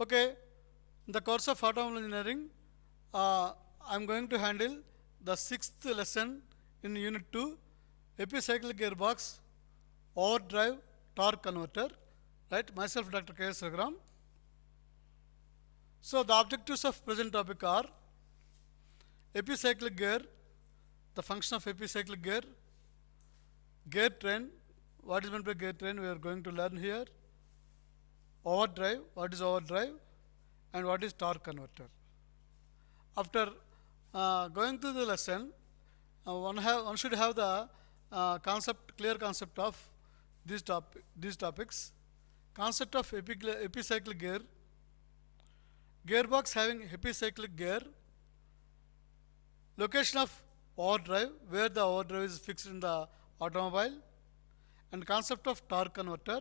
Okay, in the course of automobile engineering, I'm going to handle the sixth lesson in Unit 2, epicyclic gearbox, overdrive, torque converter. Right, myself, Dr. K.S. Raghuram. So the objectives of present topic are epicyclic gear, the function of epicyclic gear, gear train. What is meant by gear train? We are going to learn here. Overdrive, what is overdrive, and what is torque converter. After going through the lesson, one should have the clear concept of these topics. Concept of epicyclic gear, gearbox having epicyclic gear, location of overdrive, where the overdrive is fixed in the automobile, and concept of torque converter.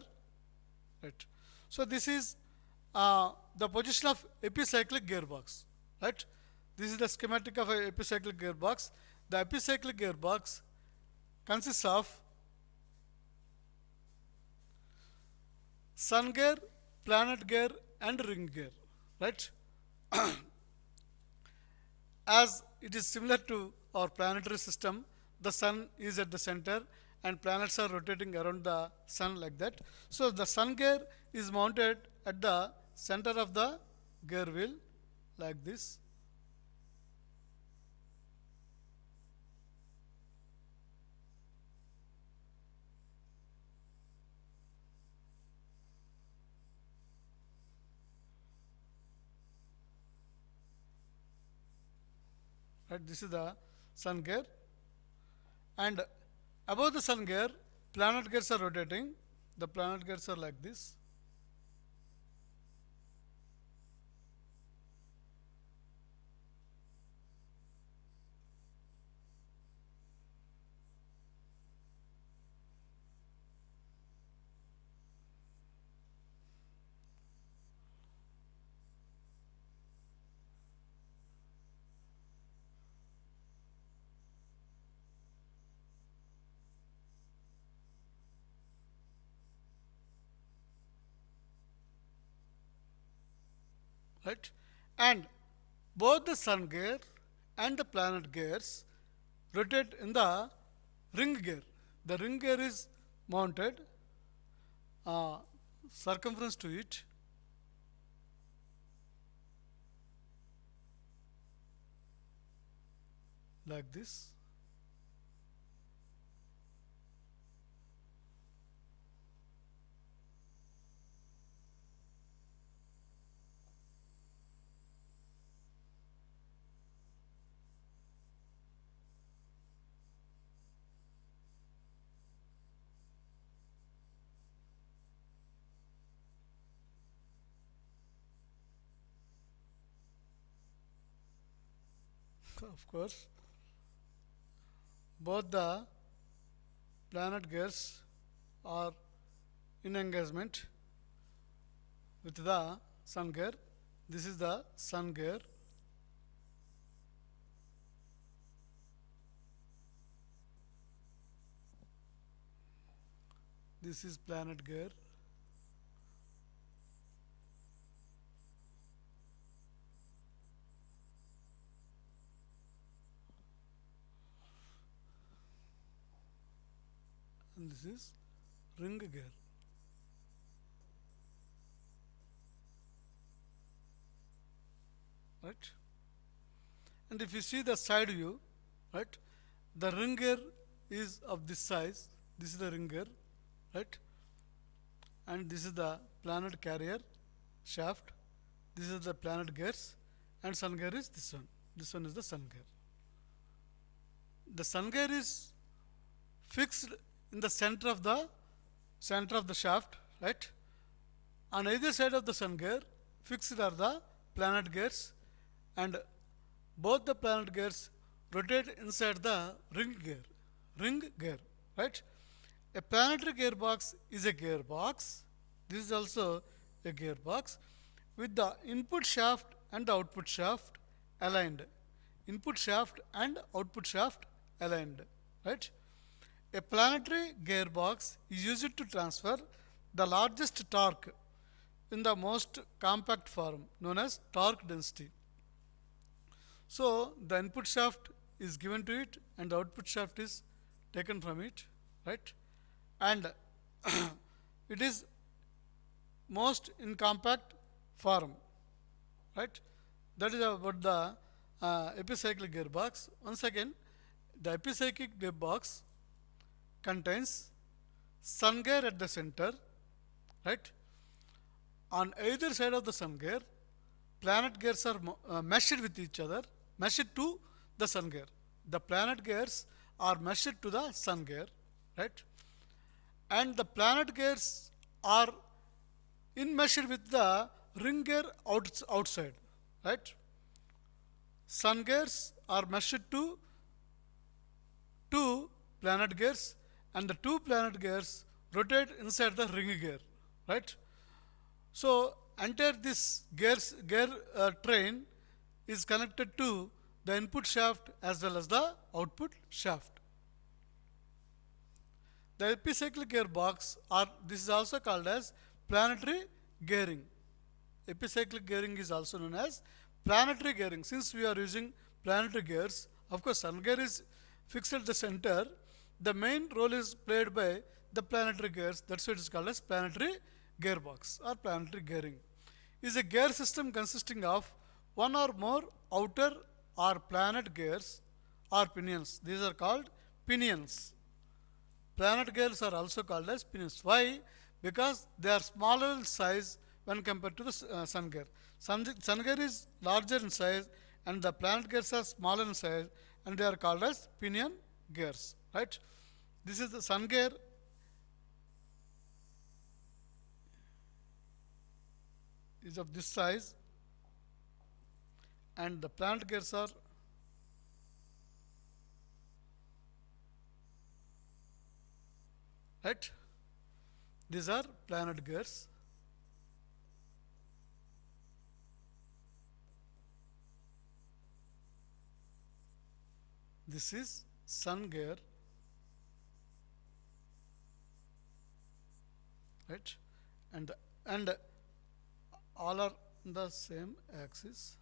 Right. So this is the position of epicyclic gearbox. Right. This is the schematic of a epicyclic gearbox. The epicyclic gearbox consists of sun gear, planet gear, and ring gear. Right. As it is similar to our planetary system, the sun is at the center and planets are rotating around the sun like that. So the sun gear is mounted at the center of the gear wheel like this. Right, this is the sun gear, and above the sun gear, planet gears are rotating. The planet gears are like this. Right, and both the sun gear and the planet gears rotate in the ring gear. The ring gear is mounted uh, circumference to it, like this. Of course, both the planet gears are in engagement with the sun gear. This is the sun gear. This is planet gear. And this is ring gear. Right? And if you see the side view, right, the ring gear is of this size. This is the ring gear, right? And this is the planet carrier shaft. This is the planet gears, and sun gear is this one. This one is the sun gear. The sun gear is fixed in the center of the shaft, right? On either side of the sun gear, fixed are the planet gears, and both the planet gears rotate inside the ring gear. Ring gear, right? A planetary gearbox is a gearbox. This is also a gearbox with the input shaft and the output shaft aligned. Input shaft and output shaft aligned, right? A planetary gearbox is used to transfer the largest torque in the most compact form known as torque density. So the input shaft is given to it and the output shaft is taken from it, right? And it is most in compact form, right? That is about the epicyclic gearbox. Once again, the epicyclic gearbox contains sun gear at the center, right? On either side of the sun gear, planet gears are meshed with each other, meshed to the sun gear. The planet gears are meshed to the sun gear, right? And the planet gears are enmeshed with the ring gear outside, right? Sun gears are meshed to two planet gears and the two planet gears rotate inside the ring gear, right? So entire this gear train is connected to the input shaft as well as the output shaft. The epicyclic gearbox, or this is also called as planetary gearing. Epicyclic gearing is also known as planetary gearing. Since we are using planetary gears, of course sun gear is fixed at the center. The main role is played by the planetary gears. That's why it is called as planetary gearbox or planetary gearing. Is a gear system consisting of one or more outer or planet gears or pinions. These are called pinions. Planet gears are also called as pinions. Why? Because they are smaller in size when compared to the sun gear. Sun gear is larger in size and the planet gears are smaller in size and they are called as pinion gears. Right? This is the sun gear is of this size and the planet gears are right. These are planet gears. This is sun gear, right? And all are in the same axis.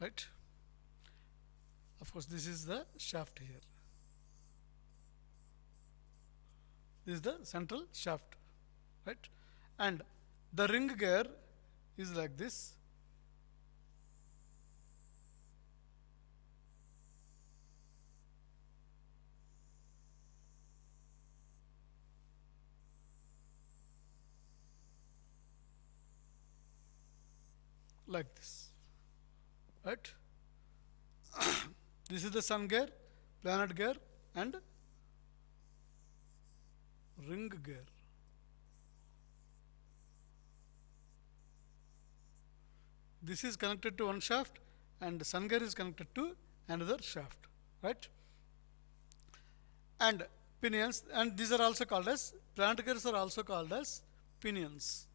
Right? Of course, this is the shaft here. This is the central shaft, right? And the ring gear is like this. Like this, right? This is the sun gear, planet gear, and ring gear. This is connected to one shaft and the sun gear is connected to another shaft, right? And pinions, and these are also called as planet gears are also called as pinions.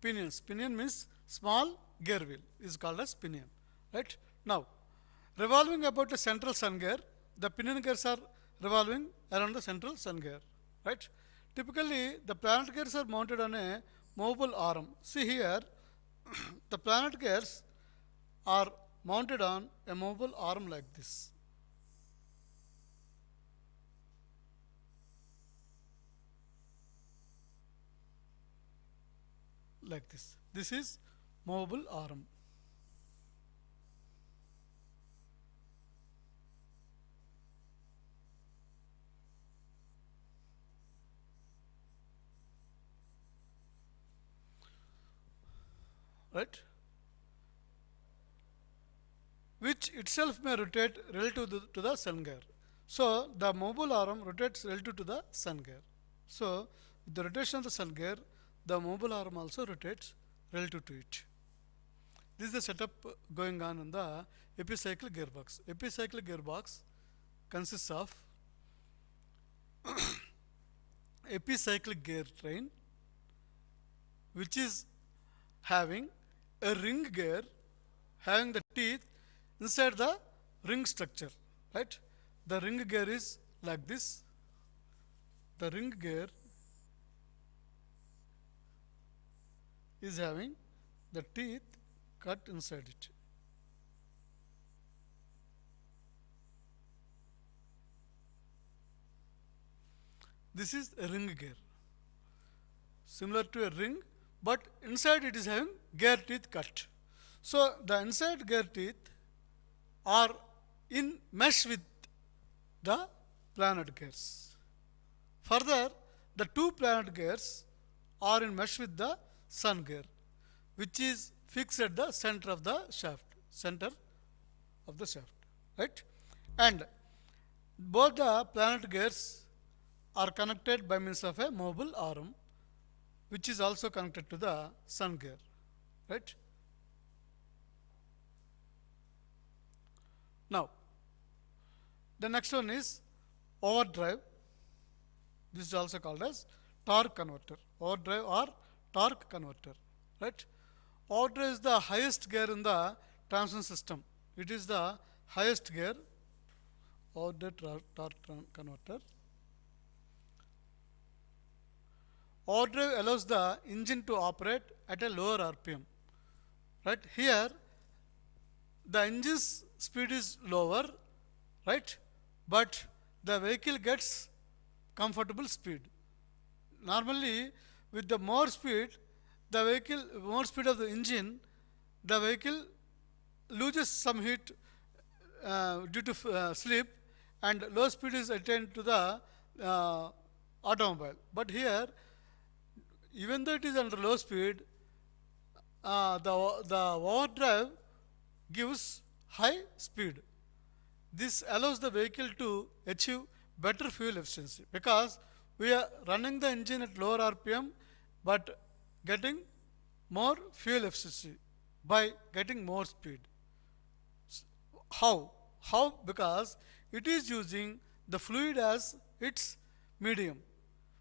Pinions. Pinion means small gear wheel is called as pinion, right? Now, revolving about the central sun gear, the pinion gears are revolving around the central sun gear, right? Typically, the planet gears are mounted on a movable arm. See here, the planet gears are mounted on a movable arm like this. Like this. This is movable arm. Right? Which itself may rotate relative to the sun gear. So the mobile arm rotates relative to the sun gear. So with the rotation of the sun gear, the mobile arm also rotates relative to it. This is the setup going on in the epicyclic gearbox. Epicyclic gearbox consists of epicyclic gear train, which is having a ring gear having the teeth inside the ring structure, right? The ring gear is like this. The ring gear is having the teeth cut inside it. This is a ring gear, similar to a ring, but inside it is having gear teeth cut. So the inside gear teeth are in mesh with the planet gears. Further, the two planet gears are in mesh with the sun gear, which is fixed at the center of the shaft, right? And both the planet gears are connected by means of a mobile arm, which is also connected to the sun gear, right? Now, the next one is overdrive. This is also called as torque converter. Overdrive or torque converter, right? Overdrive is the highest gear in the transmission system. It is the highest gear. Overdrive torque converter. Overdrive allows the engine to operate at a lower RPM. Right here, the engine's speed is lower, right? But the vehicle gets comfortable speed. Normally, with the more speed, more speed of the engine, the vehicle loses some heat due to slip, and low speed is attained to the automobile. But here, even though it is under low speed, the overdrive gives high speed. This allows the vehicle to achieve better fuel efficiency because we are running the engine at lower RPM but getting more fuel efficiency by getting more speed. How? How? Because it is using the fluid as its medium.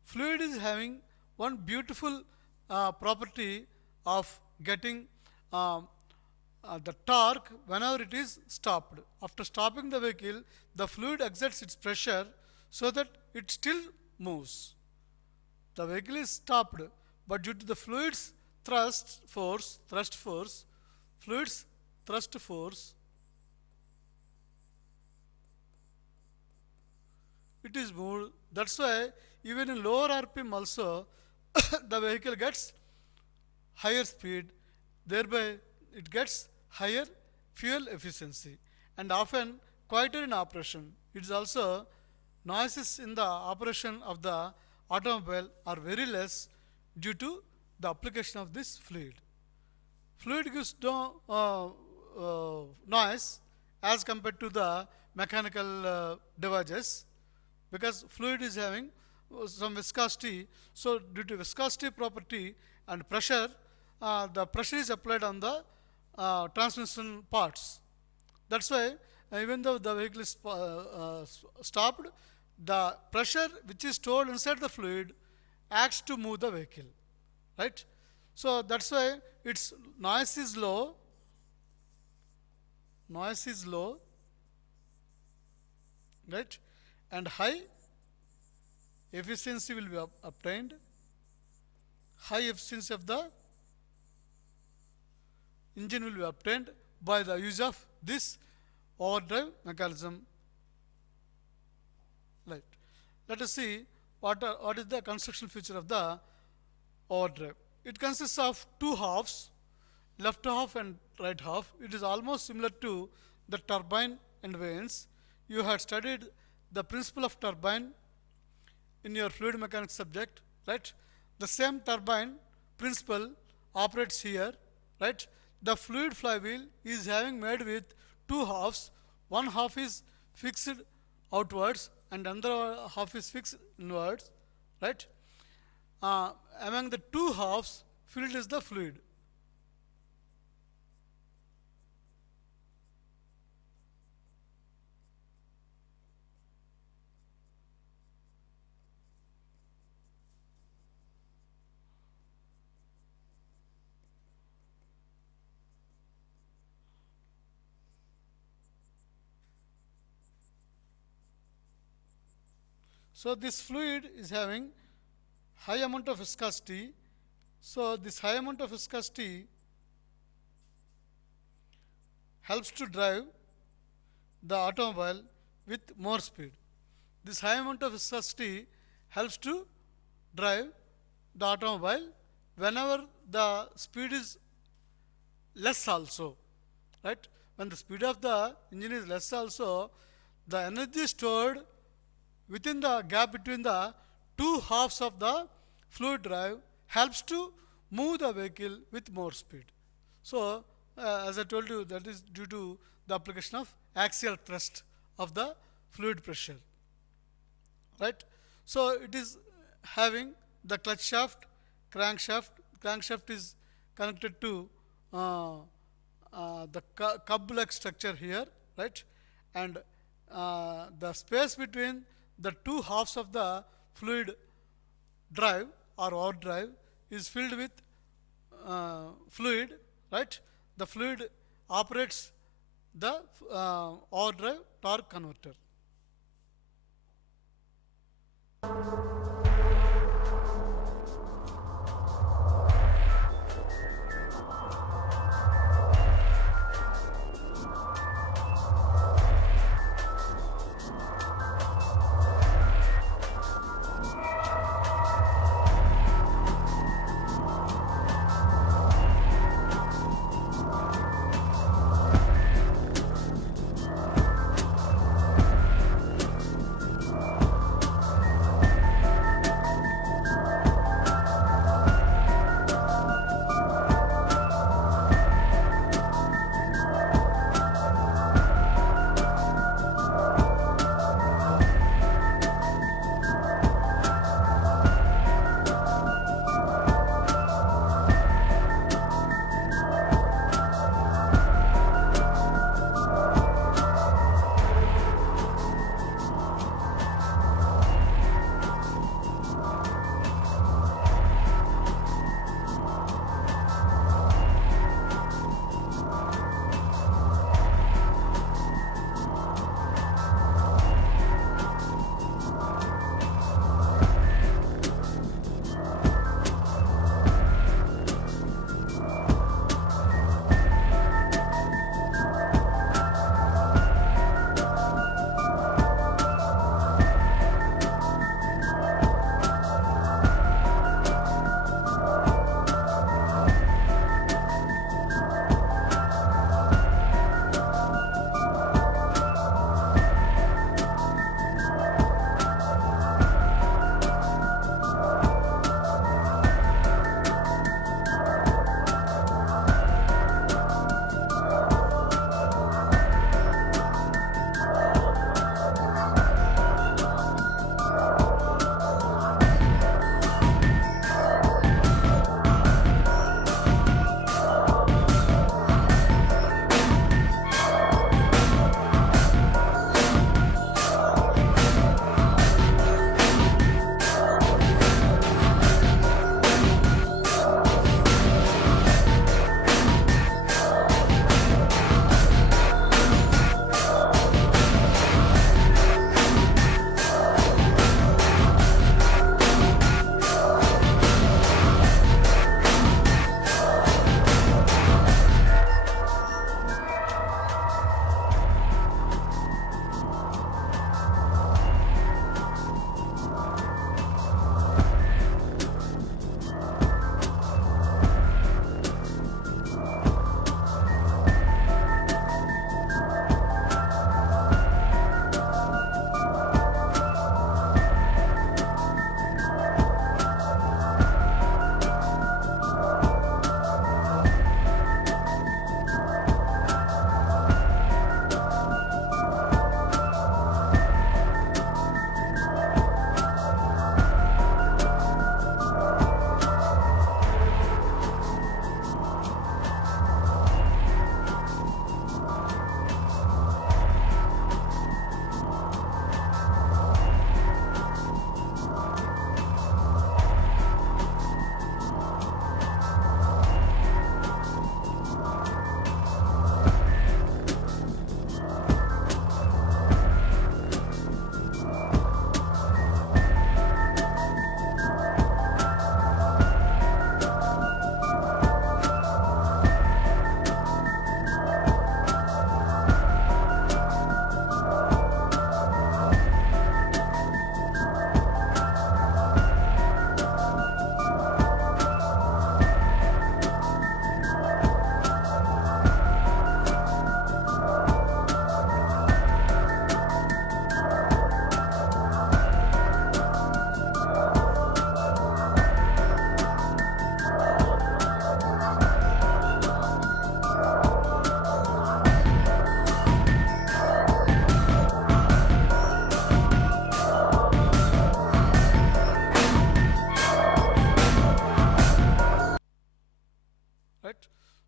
Fluid is having one beautiful property of getting the torque whenever it is stopped. After stopping the vehicle, the fluid exerts its pressure so that it still moves. The vehicle is stopped, but due to the fluid's fluid's thrust force, it is moved. That's why even in lower RPM also the vehicle gets higher speed, thereby it gets higher fuel efficiency and often quieter in operation. It is also noises in the operation of the automobile are very less due to the application of this fluid. Fluid gives no noise as compared to the mechanical devices because fluid is having some viscosity. So due to viscosity property and pressure, the pressure is applied on the transmission parts. That's why even though the vehicle is stopped, the pressure which is stored inside the fluid acts to move the vehicle, right? So that's why its noise is low, right? And high efficiency will be obtained. High efficiency of the engine will be obtained by the use of this overdrive mechanism. Right. Let us see what is the construction feature of the overdrive. It consists of two halves, left half and right half. It is almost similar to the turbine and vanes. You had studied the principle of turbine in your fluid mechanics subject, right? The same turbine principle operates here, right? The fluid flywheel is having made with two halves. One half is fixed outwards and another half is fixed inwards, right? Among the two halves, filled is the fluid. So this fluid is having high amount of viscosity. So this high amount of viscosity helps to drive the automobile with more speed. This high amount of viscosity helps to drive the automobile whenever the speed is less also, right? When the speed of the engine is less also, the energy stored within the gap between the two halves of the fluid drive helps to move the vehicle with more speed. So as I told you, that is due to the application of axial thrust of the fluid pressure, right? So it is having the clutch shaft, crankshaft is connected to the cub-like structure here, right? And the space between the two halves of the fluid drive or overdrive is filled with fluid, right? The fluid operates the overdrive torque converter.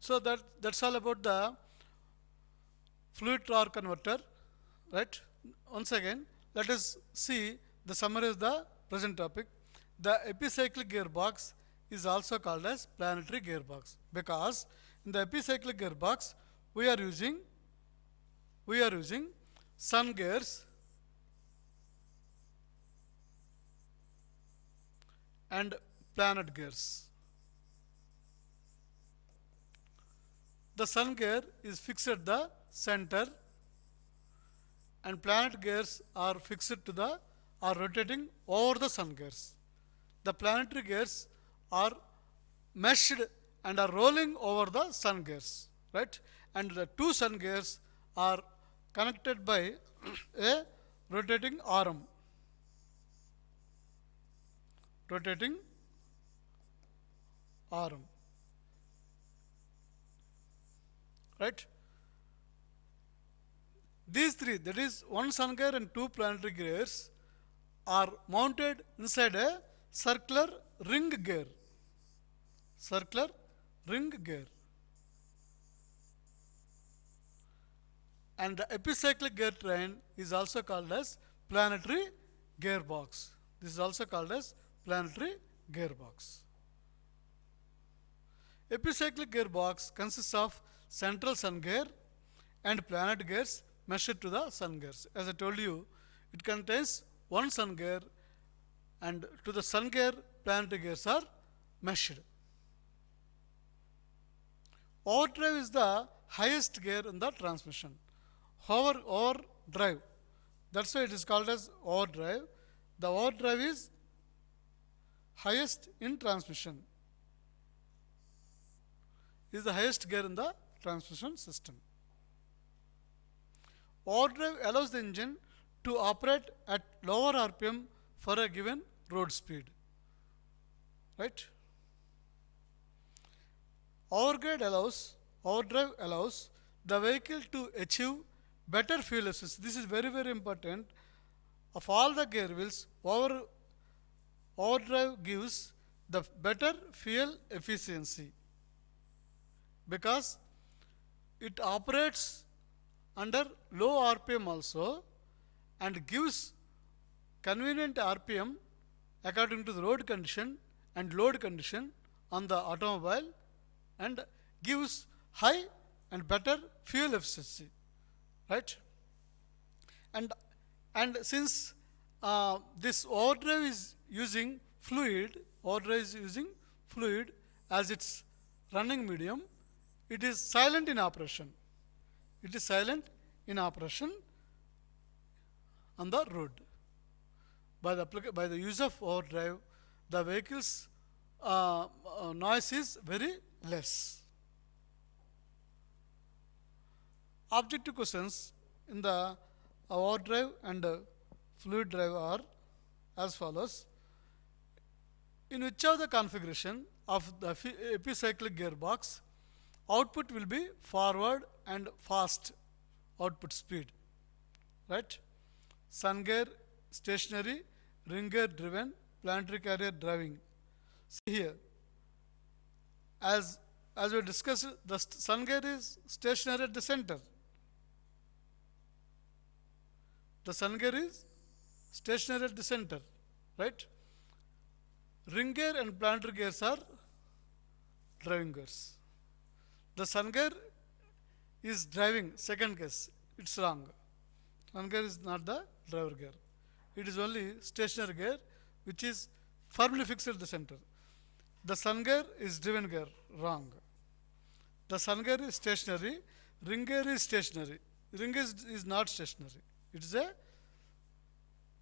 So that's all about the fluid torque converter, right? Once again, let us see the summary of the present topic. The epicyclic gearbox is also called as planetary gearbox because in the epicyclic gearbox we are using sun gears and planet gears. The sun gear is fixed at the center and planet gears are fixed to the are rotating over the sun gears. The planetary gears are meshed and are rolling over the sun gears, right? And the two sun gears are connected by a rotating arm. Rotating arm, right? These three, that is one sun gear and two planetary gears, are mounted inside a circular ring gear. Circular ring gear. And the epicyclic gear train is also called as planetary gearbox. This is also called as planetary gearbox. Epicyclic gearbox consists of central sun gear and planet gears meshed to the sun gears. As I told you, it contains one sun gear and to the sun gear planetary gears are meshed. Overdrive is the highest gear in the transmission. Overdrive, that's why it is called as overdrive. The overdrive is highest in transmission, is the highest gear in the transmission system. Overdrive allows the engine to operate at lower RPM for a given road speed, right? Overdrive allows the vehicle to achieve better fuel efficiency. This is very, very important. Of all the gear wheels, overdrive gives the better fuel efficiency because it operates under low RPM also and gives convenient RPM according to the road condition and load condition on the automobile and gives high and better fuel efficiency, right? And since this overdrive is using fluid as its running medium, it is silent in operation. It is silent in operation on the road. By the use of overdrive, the vehicle's noise is very less. Objective questions in the overdrive and fluid drive are as follows. In which of the configuration of the epicyclic gearbox, output will be forward and fast output speed, right? Sun gear stationary, ring gear driven, planetary carrier driving. See here, as we discussed, the sun gear is stationary at the center. The sun gear is stationary at the center, right? Ring gear and planetary gears are driving gears. The sun gear is driving, second case, it's wrong. Sun gear is not the driver gear. It is only stationary gear which is firmly fixed at the center. The sun gear is driven gear, wrong. The sun gear is stationary, ring gear is stationary. Ring gear is not stationary. It is a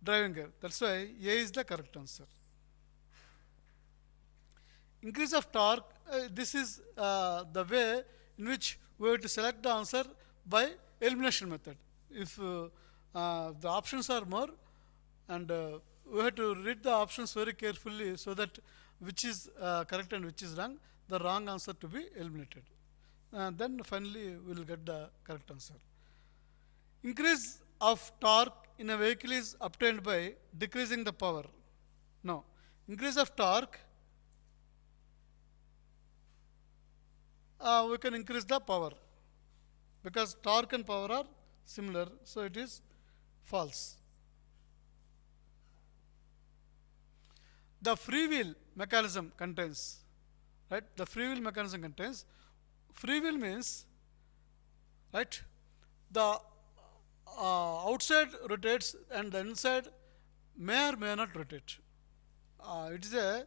driving gear. That's why A is the correct answer. Increase of torque, this is the way in which we have to select the answer by elimination method. If the options are more, and we have to read the options very carefully so that which is correct and which is wrong, the wrong answer to be eliminated. Then finally we will get the correct answer. Increase of torque in a vehicle is obtained by decreasing the power. No. Increase of torque we can increase the power, because torque and power are similar, so it is false. The free wheel mechanism contains, right? The free wheel mechanism contains, free wheel means, right, the outside rotates and the inside may or may not rotate. It is a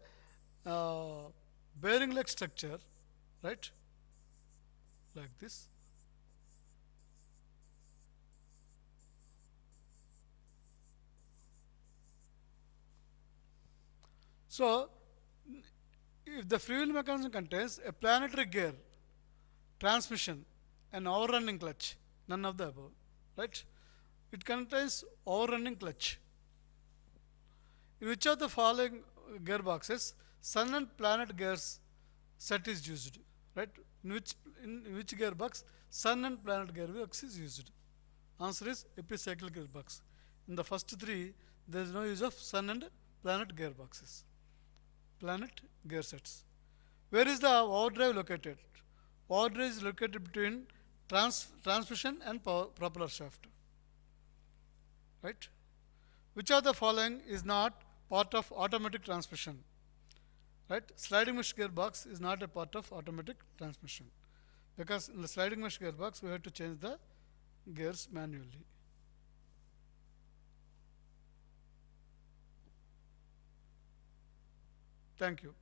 bearing like structure, right, like this. So if the free wheel mechanism contains a planetary gear, transmission, an overrunning clutch, none of the above, right? It contains overrunning clutch. In which of the following gearboxes sun and planet gears set is used, right? In which gearbox sun and planet gearbox is used? Answer is epicyclic gearbox. In the first three, there is no use of sun and planet gearboxes, planet gear sets. Where is the overdrive located? Overdrive is located between transmission and propeller shaft, right? Which of the following is not part of automatic transmission? Right? Sliding mesh gearbox is not a part of automatic transmission, because in the sliding mesh gearbox we have to change the gears manually. Thank you.